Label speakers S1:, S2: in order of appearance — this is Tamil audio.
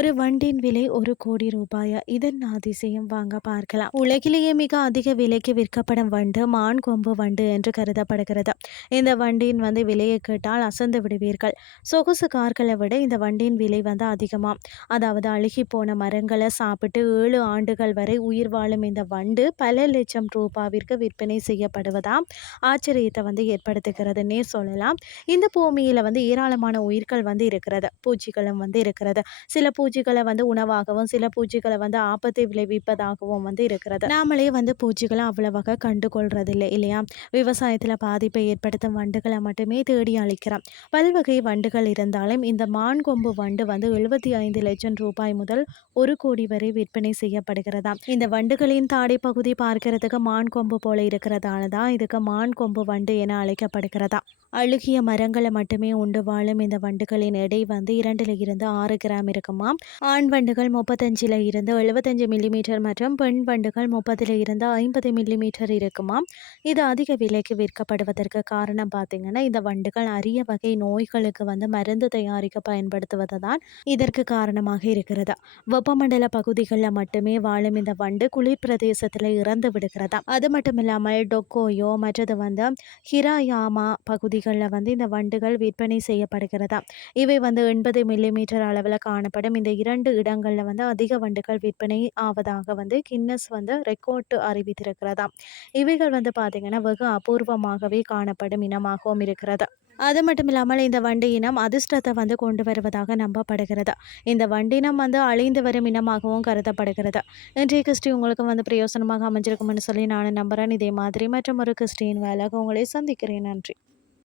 S1: ஒரு வண்டின் விலை ஒரு கோடி ரூபாயா? இதன் அதிசயம் வாங்க பார்க்கலாம். உலகிலேயே மிக அதிக விலைக்கு விற்கப்படும் வண்டு மான் கொம்பு வண்டு என்று கருதப்படுகிறது. இந்த வண்டியின் வந்து விலையை கேட்டால் அசந்து விடுவீர்கள். சொகுசு கார்களை விட இந்த வண்டியின் விலை வந்து அதிகமாக அதாவது அழுகி போன மரங்களை சாப்பிட்டு ஏழு ஆண்டுகள் வரை உயிர் வாழும் இந்த வண்டு பல லட்சம் ரூபாவிற்கு விற்பனை செய்யப்படுவதா ஆச்சரியத்தை வந்து ஏற்படுத்துகிறதுன்னே சொல்லலாம். இந்த பூமியில் வந்து ஏராளமான உயிர்கள் வந்து இருக்கிறது. பூச்சிகளும் வந்து இருக்கிறது. சில பூச்சிகளை வந்து உணவாகவும் சில பூச்சிகளை வந்து ஆபத்தை விளைவிப்பதாகவும் வந்து இருக்கிறது. நாமளே வந்து பூச்சிகளை அவ்வளவாக கண்டுகொள்றதில்லை இல்லையா? விவசாயத்தில் பாதிப்பை ஏற்படுத்தும் வண்டுகளை மட்டுமே தேடி அளிக்கிறோம் பல்வகை வண்டுகள் இருந்தாலும் இந்த மான் கொம்பு வண்டு வந்து எழுபத்தி ஐந்து லட்சம் ரூபாய் முதல் ஒரு கோடி வரை விற்பனை செய்யப்படுகிறதா? இந்த வண்டுகளின் தாடை பகுதி பார்க்கிறதுக்கு மான் கொம்பு போல இருக்கிறதால தான் இதுக்கு மான் கொம்பு வண்டு என அழைக்கப்படுகிறதா? அழுகிய மரங்களை மட்டுமே உண்டு வாழும் இந்த வண்டுகளின் எடை வந்து இரண்டுல இருந்து ஆறு கிராம் இருக்குமாம் ஆண் வண்டுகள் முப்பத்தஞ்சில் இருந்து எழுபத்தஞ்சு மில்லிமீட்டர் மற்றும் பெண் வண்டுகள் முப்பதுல இருந்து ஐம்பது மில்லிமீட்டர் இருக்குமாம் இது அதிக விலைக்கு விற்கப்படுவதற்கு காரணம் பார்த்தீங்கன்னா இந்த வண்டுகள் அரிய வகை நோய்களுக்கு வந்து மருந்து தயாரிக்க பயன்படுத்துவது தான் இதற்கு காரணமாக இருக்கிறது? வெப்பமண்டல பகுதிகளில் மட்டுமே வாழும் இந்த வண்டு குளிர் பிரதேசத்தில் இறந்து விடுகிறதா? அது மட்டும் இல்லாமல் டொக்கோயோ மற்றது வந்து ஹிராயாமா பகுதிகளில் வந்து இந்த வண்டுகள் விற்பனை செய்யப்படுகிறதா? இவை வந்து எண்பது மில்லிமீட்டர் அளவில் காணப்படும். இந்த இரண்டு இடங்களில் வந்து அதிக வண்டுகள் விற்பனை ஆவதாக வந்து கின்னஸ் வந்து ரெக்கார்டு அறிவித்திருக்கிறதா? இவைகள் வந்து பார்த்திங்கன்னா வெகு அபூர்வமாகவே காணப்படும் இனமாகவும் இருக்கிறது. அது மட்டும் இல்லாமல் இந்த வண்டு இனம் அதிர்ஷ்டத்தை வந்து கொண்டு வருவதாக நம்பப்படுகிறது. இந்த வண்டினம் வந்து அழிந்து வரும் இனமாகவும் கருதப்படுகிறது. இன்றைய கிறிஸ்டி உங்களுக்கு வந்து பிரயோசனமாக அமைஞ்சிருக்கும்னு சொல்லி நான் நம்புகிறேன் இதே மாதிரி மற்றும் ஒரு கிறிஸ்டின் வேலை உங்களை சந்திக்கிறேன். நன்றி.